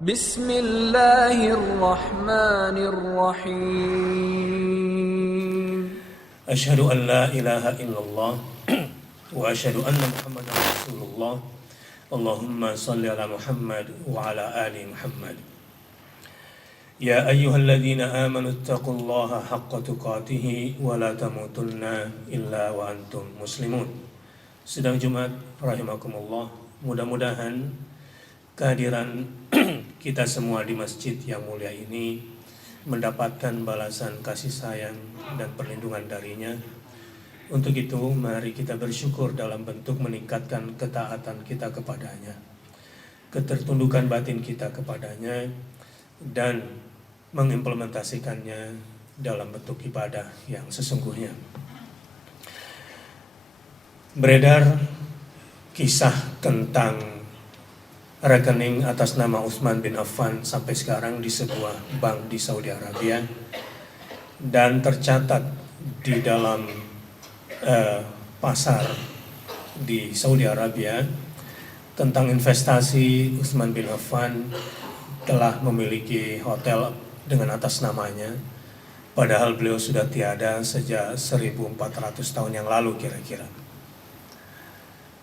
Bismillahirrahmanirrahim. Asyhadu an la ilaha illallah wa asyhadu anna Muhammadar Rasulullah. Allahumma shalli ala Muhammad wa ala ali Muhammad. Ya ayyuhalladzina amanu taqullaha haqqa tuqatih wa la tamutunna illa wa antum muslimun. Sidang Jumat rahimakumullah, mudah-mudahan kehadiran kita semua di masjid yang mulia ini mendapatkan balasan kasih sayang dan perlindungan darinya. Untuk itu mari kita bersyukur dalam bentuk meningkatkan ketaatan kita kepadanya, ketertundukan batin kita kepadanya, dan mengimplementasikannya dalam bentuk ibadah yang sesungguhnya. Beredar kisah tentang rekening atas nama Utsman bin Affan sampai sekarang di sebuah bank di Saudi Arabia, dan tercatat di dalam pasar di Saudi Arabia tentang investasi Utsman bin Affan telah memiliki hotel dengan atas namanya, padahal beliau sudah tiada sejak 1400 tahun yang lalu kira-kira.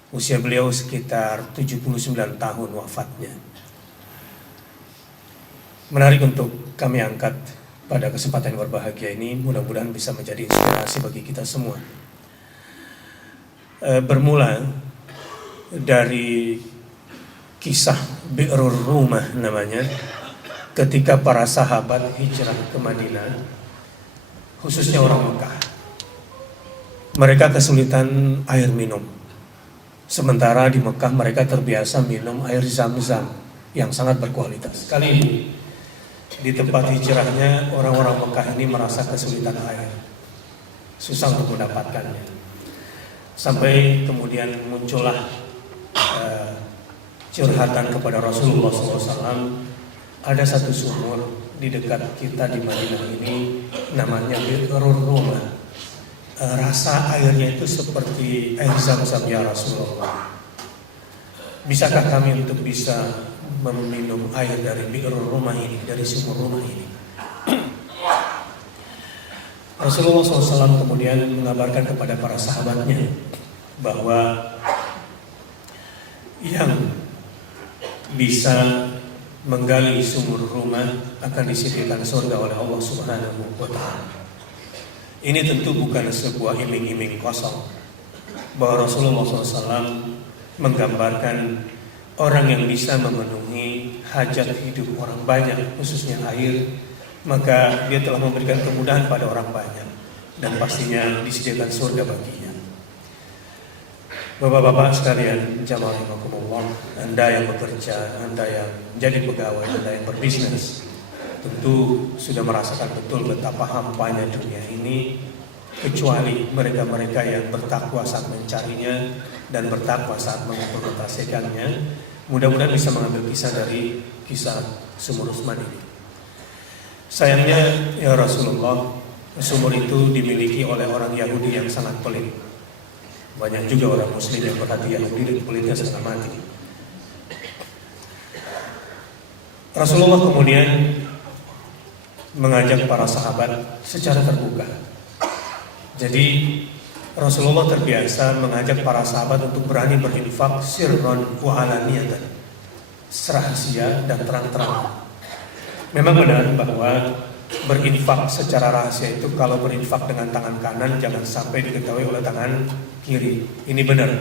Usia beliau sekitar 79 tahun wafatnya. Menarik untuk kami angkat pada kesempatan yang berbahagia ini, mudah-mudahan bisa menjadi inspirasi bagi kita semua. Bermula dari kisah Bi'rur Rumah namanya, ketika para sahabat hijrah ke Madinah, khususnya orang Mekah. Mereka kesulitan air minum. Sementara di Mekah mereka terbiasa minum air Zam-Zam yang sangat berkualitas. Kali ini di tempat hijrahnya orang-orang Mekah ini merasa kesulitan air, susah untuk mendapatkannya. Sampai kemudian muncullah curhatan kepada Rasulullah SAW. Ada satu sumur di dekat kita di Madinah ini, namanya Bi'rur Rumah. Rasa airnya itu seperti air Zam-Zam ya Rasulullah. Bisakah kami untuk bisa meminum air dari Bi'rur Rumah ini, dari sumur rumah ini? Rasulullah SAW kemudian mengabarkan kepada para sahabatnya bahwa yang bisa menggali sumur rumah akan disediakan surga oleh Allah Subhanahu wa Ta'ala. Ini tentu bukan sebuah iming-iming kosong, bahwa Rasulullah SAW menggambarkan orang yang bisa memenuhi hajat hidup orang banyak, khususnya air, maka dia telah memberikan kemudahan pada orang banyak, dan pastinya disediakan surga baginya. Bapak-bapak sekalian, jamaah rahimakumullah, Anda yang bekerja, Anda yang jadi pegawai, Anda yang berbisnis, tentu sudah merasakan betul betapa hampanya dunia ini, kecuali mereka-mereka yang bertakwa saat mencarinya dan bertakwa saat mengimplementasikannya. Mudah-mudahan bisa mengambil kisah dari kisah sumur Utsman ini. Sayangnya ya Rasulullah, sumur itu dimiliki oleh orang Yahudi yang sangat pelit. Banyak juga orang Muslim yang berhati Yahudi dan pelitnya setengah mati. Rasulullah kemudian mengajak para sahabat secara terbuka. Jadi Rasulullah terbiasa mengajak para sahabat untuk berani berinfak sirron wa alaniyatan, rahasia dan terang-terangan. Memang benar bahwa berinfak secara rahasia itu, kalau berinfak dengan tangan kanan jangan sampai diketahui oleh tangan kiri. Ini benar.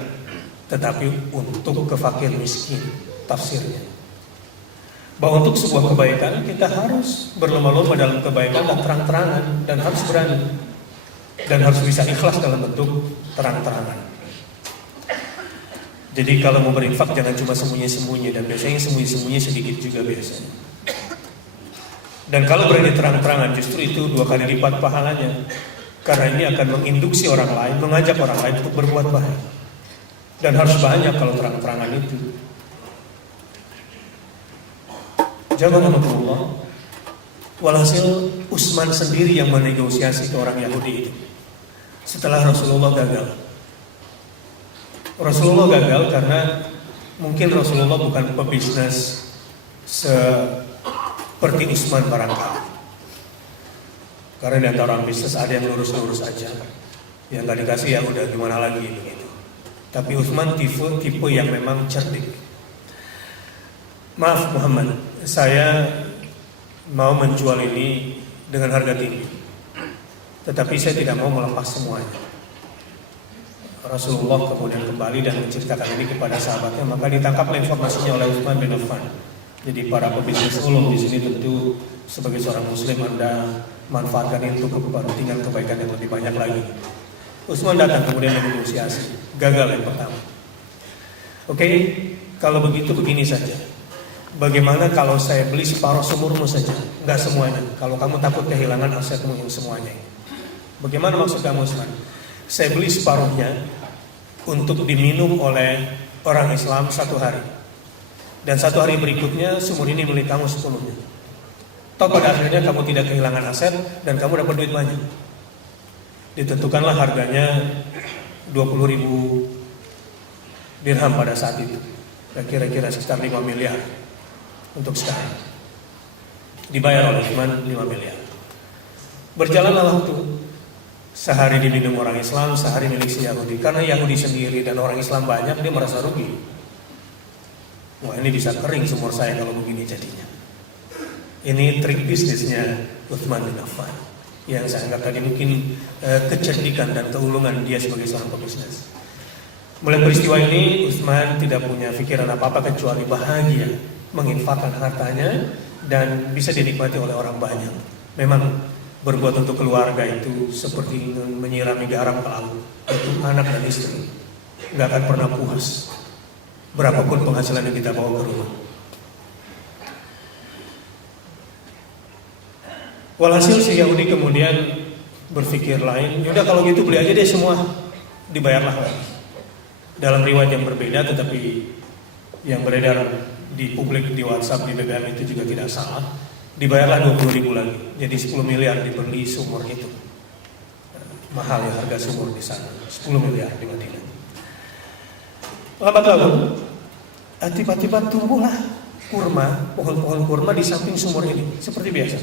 Tetapi untuk kefakir miskin, tafsirnya bahwa untuk sebuah kebaikan kita harus berlomba-lomba dalam kebaikan dan terang-terangan, dan harus berani, dan harus bisa ikhlas dalam bentuk terang-terangan. Jadi kalau mau berinfak jangan cuma sembunyi-sembunyi, dan biasanya sembunyi-sembunyi sedikit juga biasanya. Dan kalau berani terang-terangan justru itu 2 kali lipat pahalanya, karena ini akan menginduksi orang lain, mengajak orang lain untuk berbuat baik. Dan harus banyak kalau terang-terangan itu. Jamaah Allah, walhasil Utsman sendiri yang menegosiasi ke orang Yahudi itu. Setelah Rasulullah gagal. Rasulullah gagal karena mungkin Rasulullah bukan pebisnis seperti Utsman barangkali. Karena di antara orang bisnis ada yang lurus-lurus aja, yang nggak dikasih ya udah gimana lagi begitu. Tapi Utsman tipe yang memang cerdik. Maaf Muhammad, saya mau menjual ini dengan harga tinggi, tetapi saya tidak mau melepas semuanya. Rasulullah kemudian kembali dan menceritakan ini kepada sahabatnya, maka ditangkaplah informasinya oleh Utsman bin Affan. Jadi para pebisnis ulum di sini tentu sebagai seorang muslim Anda manfaatkan itu untuk kepentingan kebaikan yang lebih banyak lagi. Utsman datang kemudian negosiasi, gagal yang pertama. Oke, kalau begitu begini saja. Bagaimana kalau saya beli separuh seumurmu saja, enggak semuanya. Kalau kamu takut kehilangan asetmu yang semuanya. Bagaimana maksud kamu Utsman? Saya beli separuhnya untuk diminum oleh orang Islam 1 hari. Dan 1 hari berikutnya sumur ini milik kamu sepenuhnya. Toh pada akhirnya kamu tidak kehilangan aset dan kamu dapat duit banyak. Ditentukanlah harganya 20.000 dirham pada saat itu. Kira-kira sekitar 5 miliar untuk sekarang. Dibayar oleh Utsman 5 miliar. Berjalanlah waktu. Sehari diminum orang Islam, sehari milik si Yahudi. Karena Yahudi sendiri dan orang Islam banyak, dia merasa rugi. Wah, ini bisa kering sumur saya kalau begini jadinya. Ini trik bisnisnya Utsman bin Affan, yang saya anggap tadi mungkin kecerdikan dan keulungan dia sebagai seorang pebisnis. Mulai peristiwa ini, Utsman tidak punya pikiran apa-apa kecuali bahagia menginfakkan hartanya dan bisa dinikmati oleh orang banyak. Memang berbuat untuk keluarga itu seperti menyirami garam ke laut untuk anak dan istri. Nggak akan pernah puas berapapun penghasilan yang kita bawa ke rumah. Walhasil si Yahudi kemudian berpikir lain, yaudah kalau gitu beli aja deh semua, dibayarlah. Dalam riwayat yang berbeda, tetapi yang beredar di publik, di WhatsApp, di BBM itu juga tidak salah. Dibayarlah 20.000 lagi, jadi 10 miliar dibeli sumur itu. Mahal ya harga sumur di sana, 10 miliar di Madinah. Lambat laun, tiba-tiba tumbuhlah kurma, pohon-pohon kurma di samping sumur ini, seperti biasa.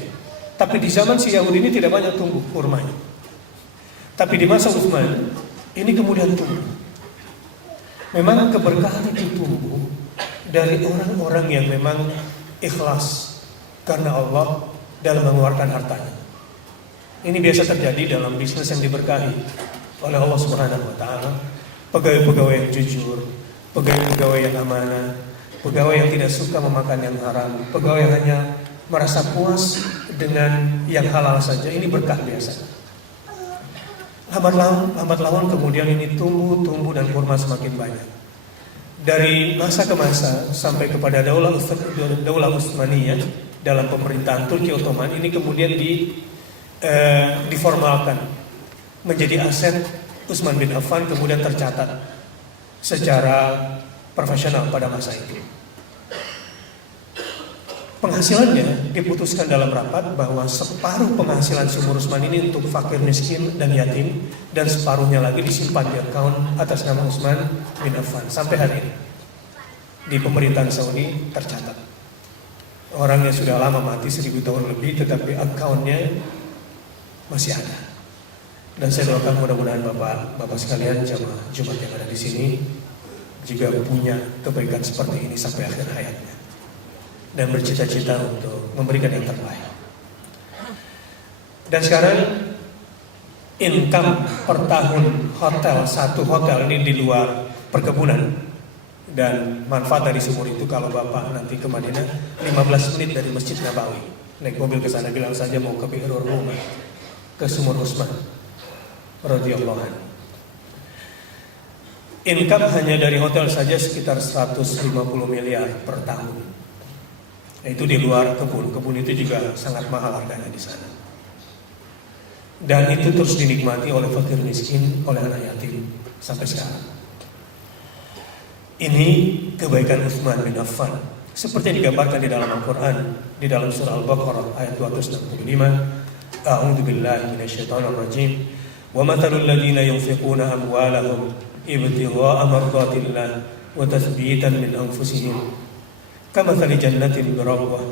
Tapi di zaman si Yahudi ini tidak banyak tumbuh kurmanya. Tapi di masa Utsman, ini kemudian tumbuh. Memang keberkahan itu tumbuh dari orang-orang yang memang ikhlas karena Allah dalam mengeluarkan hartanya. Ini biasa terjadi dalam bisnis yang diberkahi oleh Allah Subhanahu wa taala. Pegawai-pegawai yang jujur, pegawai-pegawai yang amanah, pegawai yang tidak suka memakan yang haram, pegawai yang hanya merasa puas dengan yang halal saja. Ini berkah biasa. Lambat laun kemudian ini tumbuh dan kurma semakin banyak. Dari masa ke masa sampai kepada Daulah Utsmaniyah dalam pemerintahan Turki Ottoman, ini kemudian diformalkan menjadi aset Utsman bin Affan, kemudian tercatat secara profesional pada masa itu. Penghasilannya diputuskan dalam rapat bahwa separuh penghasilan sumur Utsman ini untuk fakir miskin dan yatim, dan separuhnya lagi disimpan di akun atas nama Utsman bin Affan. Sampai hari ini di pemerintahan Saudi tercatat. Orangnya sudah lama mati 1000 tahun lebih, tetapi akunnya masih ada. Dan saya doakan mudah-mudahan Bapak sekalian jamaah Jumat yang ada di sini juga punya kebaikan seperti ini sampai akhir hayatnya dan bercita-cita untuk memberikan yang terbaik. Dan sekarang income per tahun satu hotel ini di luar perkebunan dan manfaat dari sumur itu, kalau Bapak nanti ke Madinah 15 menit dari Masjid Nabawi, naik mobil ke sana, bilang saja mau ke Bi'rur Rumah, ke sumur Utsman radhiyallahu anhu. Income hanya dari hotel saja sekitar 150 miliar per tahun. Itu di luar kebun itu juga sangat mahal harganya di sana. Dan itu terus dinikmati oleh fakir miskin, oleh anak yatim sampai sekarang. Ini kebaikan Utsman bin Affan seperti yang digambarkan di dalam Al-Quran, di dalam surah Al-Baqarah ayat 265. A'udzu billahi minasyaitonir rajim. Wa mathalul ladzina yunfiquna amwalahum ibtigha'a mardatillah wa tathbitan min anfusihim kamathali jannatin birabwah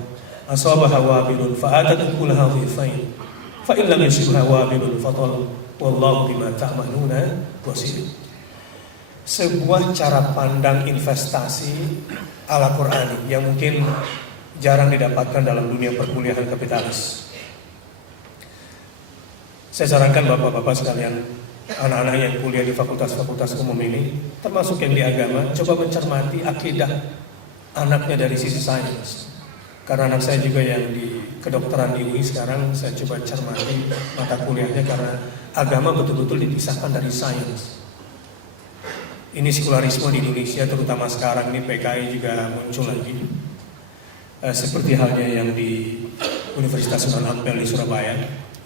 asabaha wabilun fa'atat ukulaha dhifain fa in lam yusibha wabilun fatal wallahu bima ta'maluna basir. Sebuah cara pandang investasi ala Qur'ani yang mungkin jarang didapatkan dalam dunia perkuliahan kapitalis. Saya sarankan bapak-bapak sekalian, anak-anak yang kuliah di fakultas-fakultas umum ini, termasuk yang di agama, coba mencermati akidah anaknya dari sisi sains. Karena anak saya juga yang di kedokteran di UI sekarang, saya coba cermati mata kuliahnya karena agama betul-betul dipisahkan dari sains. Ini sekularisme di Indonesia, terutama sekarang ini PKI juga muncul lagi. Seperti halnya yang di Universitas Sunan Ampel di Surabaya,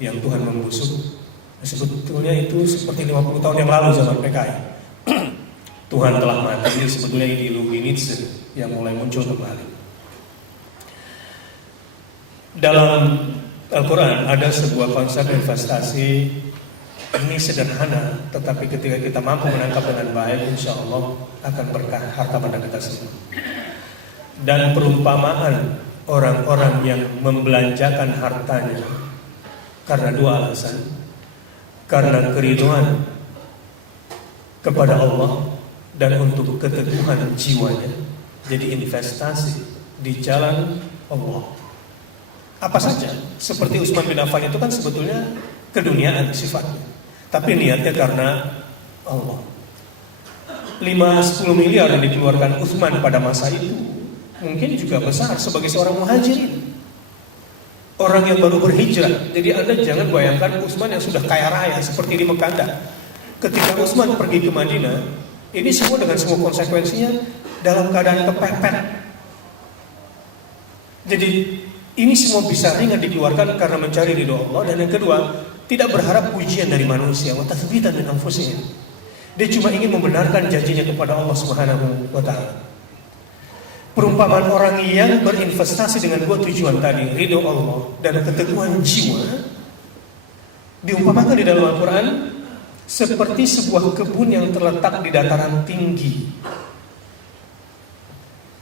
yang Tuhan membusuk. Sebetulnya itu seperti 50 tahun yang lalu zaman PKI. Tuhan telah mati, ini sebetulnya ideologi Nietzsche yang mulai muncul kembali. Dalam Al-Quran ada sebuah konsep investasi. Ini sederhana, tetapi ketika kita mampu menangkap dengan baik, insya Allah akan berkah harta benda kita semua. Dan perumpamaan orang-orang yang membelanjakan hartanya karena dua alasan: karena keridhaan kepada Allah dan untuk keteguhan jiwanya. Jadi investasi di jalan Allah. Apa saja, seperti Utsman bin Affan itu kan sebetulnya keduniaan sifatnya, tapi niatnya karena Allah. 5-10 miliar yang dikeluarkan Utsman pada masa itu mungkin juga besar sebagai seorang muhajirin, orang yang baru berhijrah. Jadi Anda jangan bayangkan Utsman yang sudah kaya raya seperti di Mekah. Ketika Utsman pergi ke Madinah, ini semua dengan semua konsekuensinya dalam keadaan kepepet. Jadi ini semua bisa ringan dikeluarkan karena mencari ridho Allah. Dan yang kedua, tidak berharap pujian dari manusia. Wa tathbitan min anfusihim. Dia cuma ingin membenarkan janjinya kepada Allah Subhanahu wa taala. Perumpamaan orang yang berinvestasi dengan dua tujuan tadi, ridho Allah dan keteguhan jiwa, diumpamakan di dalam Al-Quran seperti sebuah kebun yang terletak di dataran tinggi.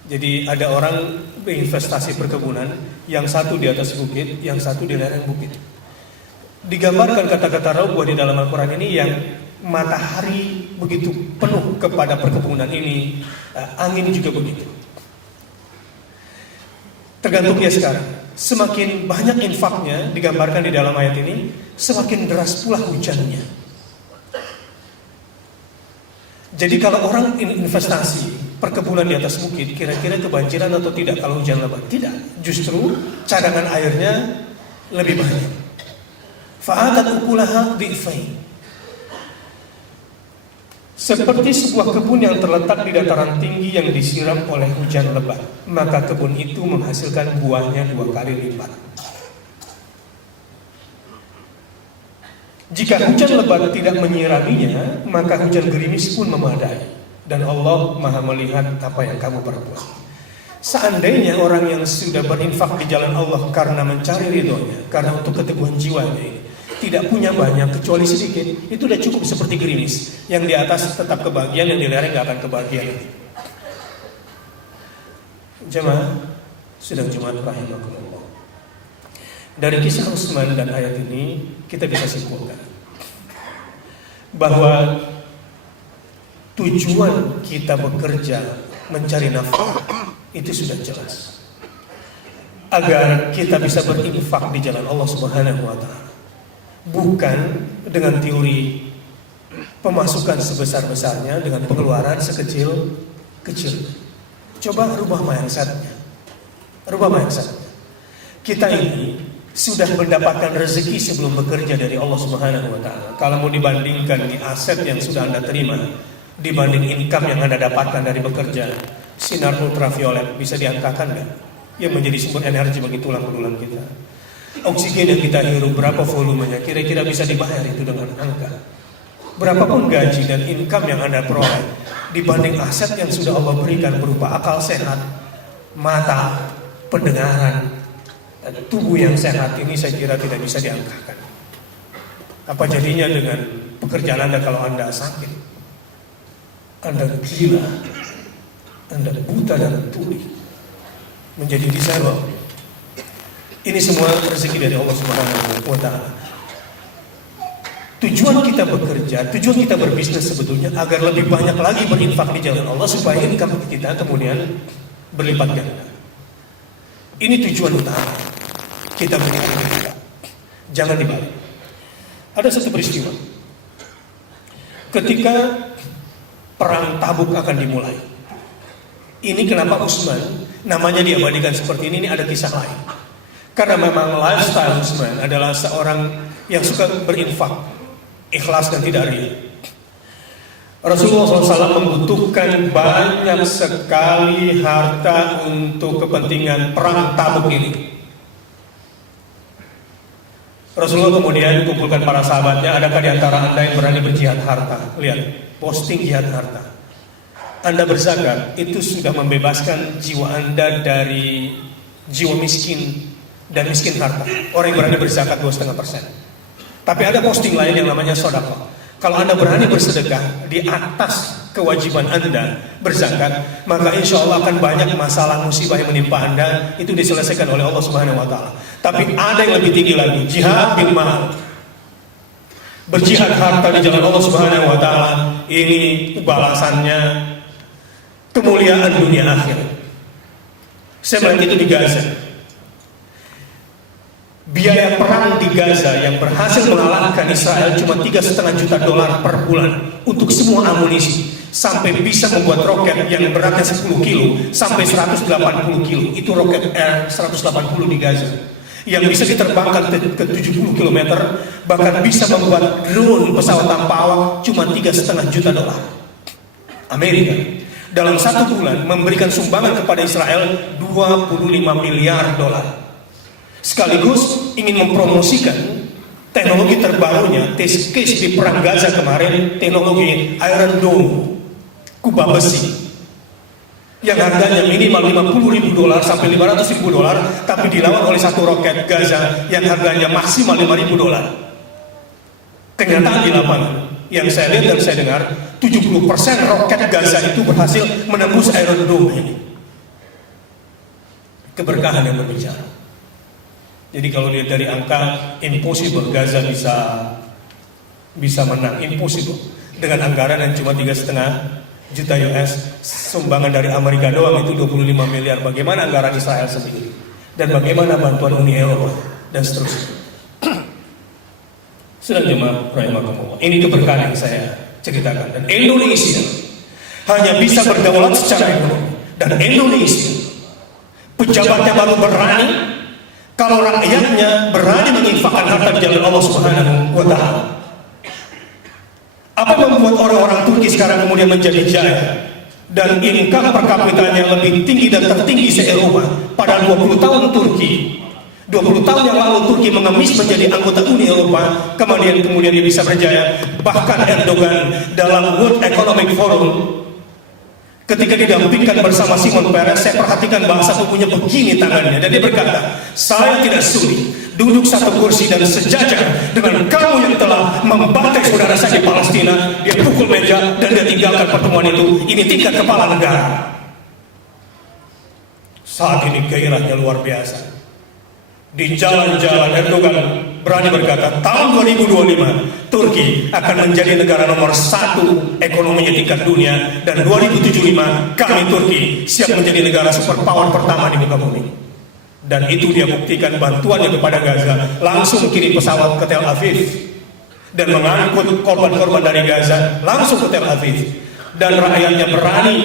Jadi ada orang berinvestasi perkebunan, yang satu di atas bukit, yang satu di lereng bukit. Digambarkan kata-kata Rabbah di dalam Al-Quran ini yang matahari begitu penuh kepada perkebunan ini, angin juga begitu. Tergantung dia sekarang. Semakin banyak infaknya digambarkan di dalam ayat ini, semakin deras pula hujannya. Jadi kalau orang investasi perkebunan di atas bukit, kira-kira kebanjiran atau tidak kalau hujan lebat? Tidak. Justru cadangan airnya lebih banyak. Fa'atat ukulaha dhifain. Seperti sebuah kebun yang terletak di dataran tinggi yang disiram oleh hujan lebat, maka kebun itu menghasilkan buahnya 2 kali lipat. Jika hujan lebat tidak menyiraminya, maka hujan gerimis pun memadai. Dan Allah Maha melihat apa yang kamu perbuat. Seandainya orang yang sudah berinfak di jalan Allah karena mencari ridhonya, karena untuk keteguhan jiwanya ini, tidak punya banyak kecuali sedikit, itu sudah cukup seperti gerimis. Yang di atas tetap kebagian, yang di lereng gak akan kebagian. Jemaah sedang Jumat rahimakumullah. Dari kisah Utsman dan ayat ini kita bisa simpulkan bahwa tujuan kita bekerja mencari nafkah itu sudah jelas, agar kita bisa berinfak di jalan Allah Subhanahu wa taala, bukan dengan teori pemasukan sebesar-besarnya dengan pengeluaran sekecil-kecil. Coba rubah mindsetnya. Kita ini sudah mendapatkan rezeki sebelum bekerja dari Allah Subhanahu wa taala. Kalau mau dibandingkan di aset yang sudah Anda terima dibanding income yang Anda dapatkan dari bekerja, sinar ultraviolet bisa diangkakan nggak? Yang menjadi sumber energi bagi tulang belulang kita. Oksigen yang kita hirup berapa volumenya? Kira-kira bisa dibayar itu dengan angka. Berapapun gaji dan income yang Anda peroleh dibanding aset yang sudah Allah berikan berupa akal sehat, mata, pendengaran, dan tubuh yang sehat ini, saya kira tidak bisa diangkakan. Apa jadinya dengan pekerjaan Anda kalau Anda sakit, Anda gila, Anda buta dan tuli, menjadi desainer. Ini semua rezeki dari Allah Subhanahu wa Ta'ala. Tujuan kita bekerja, tujuan kita berbisnis sebetulnya agar lebih banyak lagi berinfak di jalan Allah supaya income kita kemudian berlipat ganda. Ini tujuan utama kita bekerja. Jangan dibalik. Ada satu peristiwa ketika perang Tabuk akan dimulai. Ini kenapa Utsman namanya diabadikan seperti ini ada kisah lain. Karena memang lifestyle Utsman adalah seorang yang suka berinfak, ikhlas dan tidak ria. Rasulullah SAW membutuhkan banyak sekali harta untuk kepentingan perang Tabuk ini. Rasulullah kemudian kumpulkan para sahabatnya, adakah di antara Anda yang berani berjihad harta? Lihat, posting jihad harta. Anda berzakat, itu sudah membebaskan jiwa Anda dari jiwa miskin dan miskin harta. Orang yang berani berzakat 2,5%. Tapi ada posting lain yang namanya sedekah. Kalau Anda berani bersedekah di atas kewajiban Anda berzakat, maka insya Allah akan banyak masalah musibah yang menimpa Anda itu diselesaikan oleh Allah Subhanahu wa Ta'ala. Tapi ada yang lebih tinggi lagi, jihad bil mal. Berjihad harta di jalan Allah Subhanahu wa Ta'ala, ini balasannya kemuliaan dunia akhir. Saya melihat itu di Gaza. Biaya perang di Gaza yang berhasil mengalahkan Israel cuma $3,5 juta per bulan untuk semua amunisi, sampai bisa membuat roket yang beratnya 10 kilo sampai 180 kilo. Itu roket R-180 di Gaza yang bisa diterbangkan ke 70 km, bahkan bisa membuat drone pesawat tanpa awak cuma $3,5 juta. Amerika dalam 1 bulan memberikan sumbangan kepada Israel $25 miliar. Sekaligus ingin mempromosikan teknologi terbarunya, test case di perang Gaza kemarin, teknologi Iron Dome, kubah besi, yang harganya minimal $50.000 sampai $500.000, tapi dilawan oleh satu roket Gaza yang harganya maksimal $5.000. Kenyataan di lapangan yang saya lihat dan saya dengar, 70% roket Gaza itu berhasil menembus Iron Dome ini. Keberkahan yang berbicara. Jadi kalau lihat dari angka, impossible Gaza bisa menang, impossible. Dengan anggaran yang cuma $3,5 juta US, sumbangan dari Amerika doang itu 25 miliar. Bagaimana anggaran Israel sendiri? Dan bagaimana bantuan Uni Eropa dan seterusnya. Sedang jemaah rahimakumullah. Ini keberkahan yang saya ceritakan. Dan Indonesia hanya bisa berdaulat secara ekonomi. Dan Indonesia, pejabatnya baru berani kalau rakyatnya berani menginfakkan harta di jalan Allah Subhanahu wa Ta'ala. Apa yang membuat orang-orang Turki sekarang kemudian menjadi jaya dan income per kapitanya lebih tinggi dan tertinggi se-Eropa? Pada 20 tahun Turki, 20 tahun yang lalu Turki mengemis menjadi anggota Uni Eropa, kemudian dia bisa berjaya. Bahkan Erdogan dalam World Economic Forum, ketika didampingkan bersama Simon Peres, saya perhatikan bahasa tubuhnya begini tangannya, dan dia berkata, saya tidak sudi duduk satu kursi dan sejajar dengan kamu yang telah membantai saudara saya di Palestina. Dia pukul meja dan dia tinggalkan pertemuan itu. Ini tingkat kepala negara. Saat ini gairahnya luar biasa. Di jalan-jalan Erdogan berani berkata, tahun 2025 Turki akan menjadi negara nomor 1 ekonominya tingkat dunia, dan 2075 kami Turki siap menjadi negara superpower pertama di muka bumi. Dan itu dia buktikan bantuannya kepada Gaza, langsung kirim pesawat ke Tel Aviv dan mengangkut korban-korban dari Gaza langsung ke Tel Aviv. Dan rakyatnya berani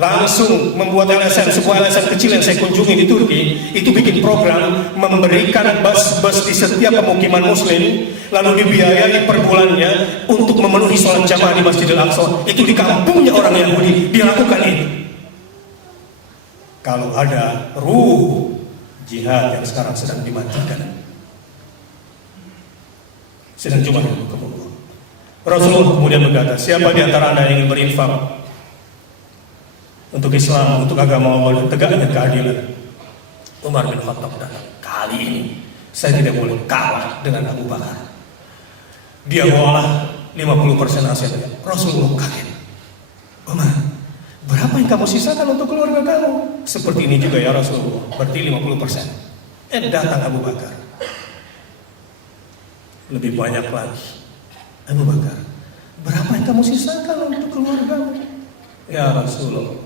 langsung membuat LSM, sebuah LSM kecil yang saya kunjungi di Turki, itu bikin program memberikan bus-bus di setiap pemukiman muslim, lalu dibiayai per bulannya untuk memenuhi sholat jamaah di Masjidil Aqsa. Itu di kampungnya orang Yahudi, dia lakukan itu. Kalau ada ruh jihad yang sekarang sedang dimatikan, sedang cuma Rasulullah kemudian berkata, siapa di antara anda yang ingin berinfak untuk Islam, untuk agama Allah, tegaknya keadilan? Umar bin Khattab datang. Kali ini saya tidak boleh kalah dengan Abu Bakar. Dia mengolah 50% asetnya. Rasulullah kaget. Umar, berapa yang kamu sisakan untuk keluarga kamu? Seperti ini juga ya Rasulullah, berarti 50%. Datang Abu Bakar, lebih banyak lagi. Abu Bakar, berapa yang kamu sisakan untuk keluargamu? Ya Rasulullah,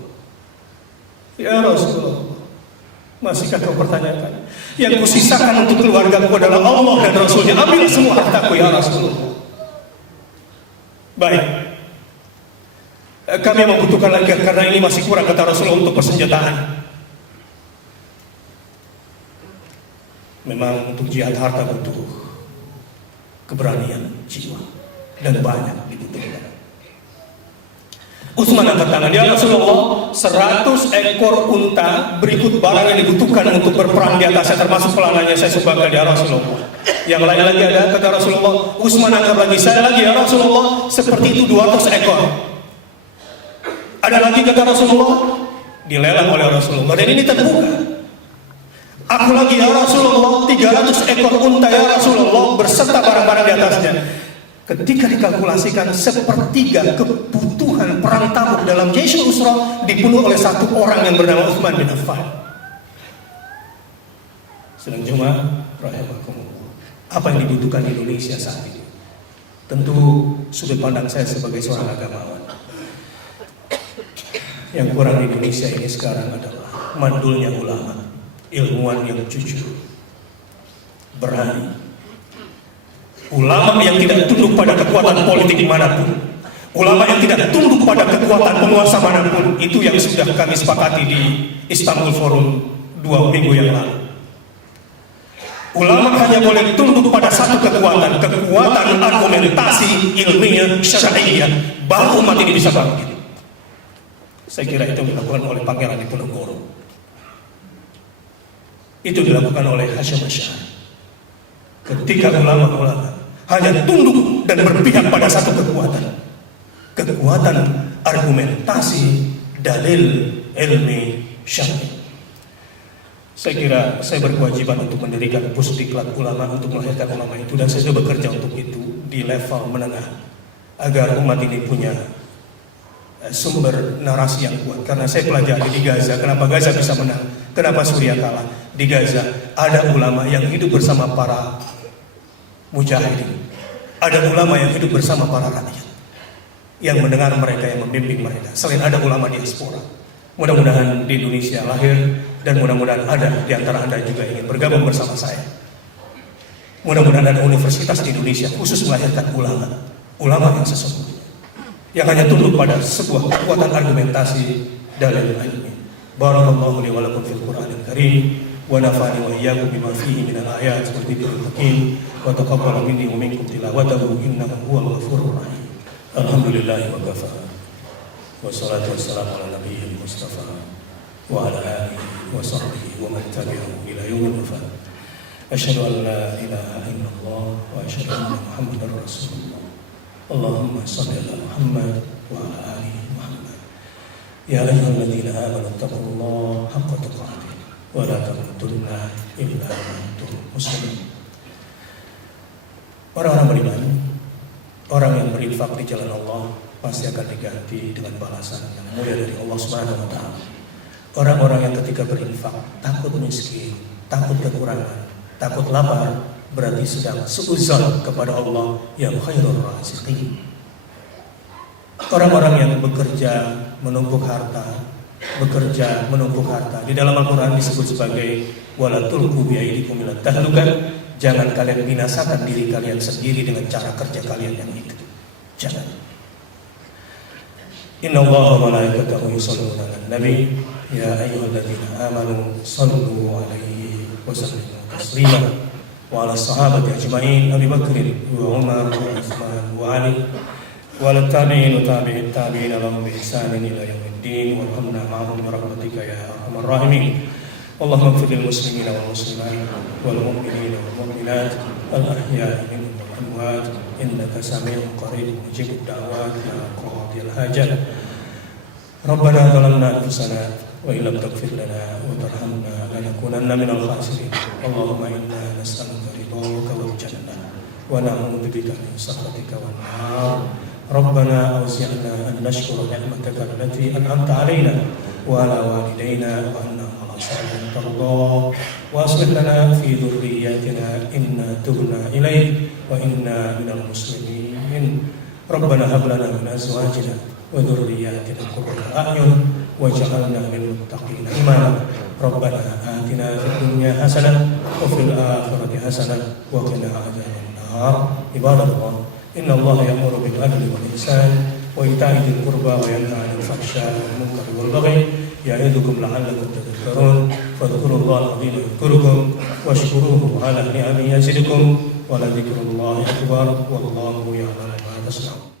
ya Rasulullah, masihkah kau pertanyakan? Yang kusisakan untuk keluargaku adalah Allah dan Rasulnya. Ambil semua hartaku ya Rasulullah. Baik, kami membutuhkan lagi karena ini masih kurang, kata Rasulullah, untuk persenjataan. Memang untuk jihad harta butuh keberanian jiwa dan banyak dibutuhkan. Utsman angkat tangan, ya Rasulullah, 100 ekor unta berikut barang yang dibutuhkan untuk berperang di atasnya, termasuk pelananya, saya sumbangkan ya Rasulullah. Yang lain lagi ada, kata Rasulullah. Utsman angkat lagi, saya lagi ya Rasulullah, seperti itu 200 ekor. Ada lagi, kata Rasulullah, dilelang oleh Rasulullah, dan ini terbuka. Aku lagi ya Rasulullah, 300 ekor unta ya Rasulullah, berserta barang-barang di atasnya. Ketika dikalkulasikan, sepertiga kebutuhan perang Tabuk dalam Jaisul Usra dipenuhi oleh satu orang yang bernama Utsman bin Affan. Sedang Jumat, rahimakumullah. Apa yang dibutuhkan Indonesia saat ini? Tentu sudut pandang saya sebagai seorang agamawan. Yang kurang di Indonesia ini sekarang adalah mandulnya ulama, ilmuwan yang jujur, berani. Ulama yang tidak tunduk pada kekuatan politik manapun, ulama yang tidak tunduk pada kekuatan penguasa manapun. Itu yang sudah kami sepakati di Istanbul Forum 2 minggu yang lalu. Ulama hanya boleh tunduk pada satu kekuatan argumentasi ilmiah syar'iyyah, baru umat ini bisa bangkit. Saya kira itu dilakukan oleh Pangeran Diponegoro, itu dilakukan oleh Hasyim Asy'ari. Ketika ulama-ulama hanya tunduk dan berpihak pada satu kekuatan argumentasi, dalil, ilmi, syar'i. Saya kira saya berkewajiban untuk mendirikan pusdiklat ulama untuk melahirkan ulama itu, dan saya sudah bekerja untuk itu di level menengah agar umat ini punya sumber narasi yang kuat. Karena saya pelajari di Gaza, kenapa Gaza bisa menang, kenapa Suriah kalah. Di Gaza ada ulama yang hidup bersama para mujahidin, ada ulama yang hidup bersama para rakyat, yang mendengar mereka, yang membimbing mereka. Selain ada ulama diaspora, mudah-mudahan di Indonesia lahir, dan mudah-mudahan ada di antara Anda juga ingin bergabung bersama saya. Mudah-mudahan ada universitas di Indonesia khusus melahirkan ulama yang sesungguhnya, yang hanya tunduk pada sebuah kekuatan argumentasi dalil ilmi. Barakallahu li wa lakum fil Qur'anil Karim, wa nafa'ani wa iyyakum bima fihi minal ayat wal dzikril hakim, wa taqabbal minni wa minkum tilawatahu innahu huwal ghafurur rahim. Alhamdulillah wa kafa. Wassalatu wassalamu ala nabiyyil mustafa wa ala alihi wa sahbihi wa man tabi'ahu ila yaumil wafat. Asyhadu an la ilaha illallah wa asyhadu anna Muhammadar Rasulullah. Allahumma shalli ala Muhammad wa ala ali Muhammad. Ya ayyuhalladzina amanu taqullaha haqqa tuqatih wa la tamutunna illa wa antum muslimun. Orang-orang beriman, orang yang berinfak di jalan Allah pasti akan diganti dengan balasan yang mulia dari Allah Subhanahu wa taala. Orang-orang yang ketika berinfak takut miskin, takut kekurangan, takut lapar, berarti sedang seuzon kepada Allah yang khairur raziqin. Orang-orang yang bekerja menumpuk harta, di dalam Al-Quran disebut sebagai wala tulqu bi'aidikum ila tahlukah. Jangan kalian binasakan diri kalian sendiri dengan cara kerja kalian yang itu. Jangan. Inna Allaha wa malaikatahu yusholluna 'alan nabi ya ayyuhalladzina amanu shallu 'alaihi wa sallimu taslima wa 'ala sahabati ajma'in Abi Bakr wa Umar wa Utsman wa Ali wa tabi'in wa tabi'it tabi'in lahum bi ihsanin ila yaumiddin walhamna ma'ahum bi rahmatika ya arhamar rahimin. Allahumma ighfir lil muslimina wal muslimat wal mu'minina wal mu'minat al ahya'i minhum wal amwat innaka sami'un qarib mujibud da'wat ya qadil hajat. Rabbana zalamna anfusana wa illam taghfir lana wa tarhamna lanakunanna minal khasirin. Allahumma inna nas'aluka ridhaka wal jannah wa na'udzu bika min sakhatika wan nar. ربنا أوزعنا أن نشكر نعمتك التي أنعمت علينا وعلى والدينا وأن على صالح ترضاه وأصلح لنا في ذرياتنا إنا تبنا إليك وإنا من المسلمين ربنا هب لنا من أزواجنا وذرياتنا قرة أعين واجعلنا للمتقين إماما ربنا آتنا في الدنيا حسنة وفي الآخرة حسنة وقنا عذاب النار عباد الله إن الله يأمر بالعدل والإحسان وإيتاء ذي القربى وينهى عن الفحشاء والمنكر والبغي يعظكم لعلكم تذكرون فاذكروا الله العظيم يذكركم واشكروه على نعمه يزدكم ولذكر الله أكبر والله يعلم ما تصنعون.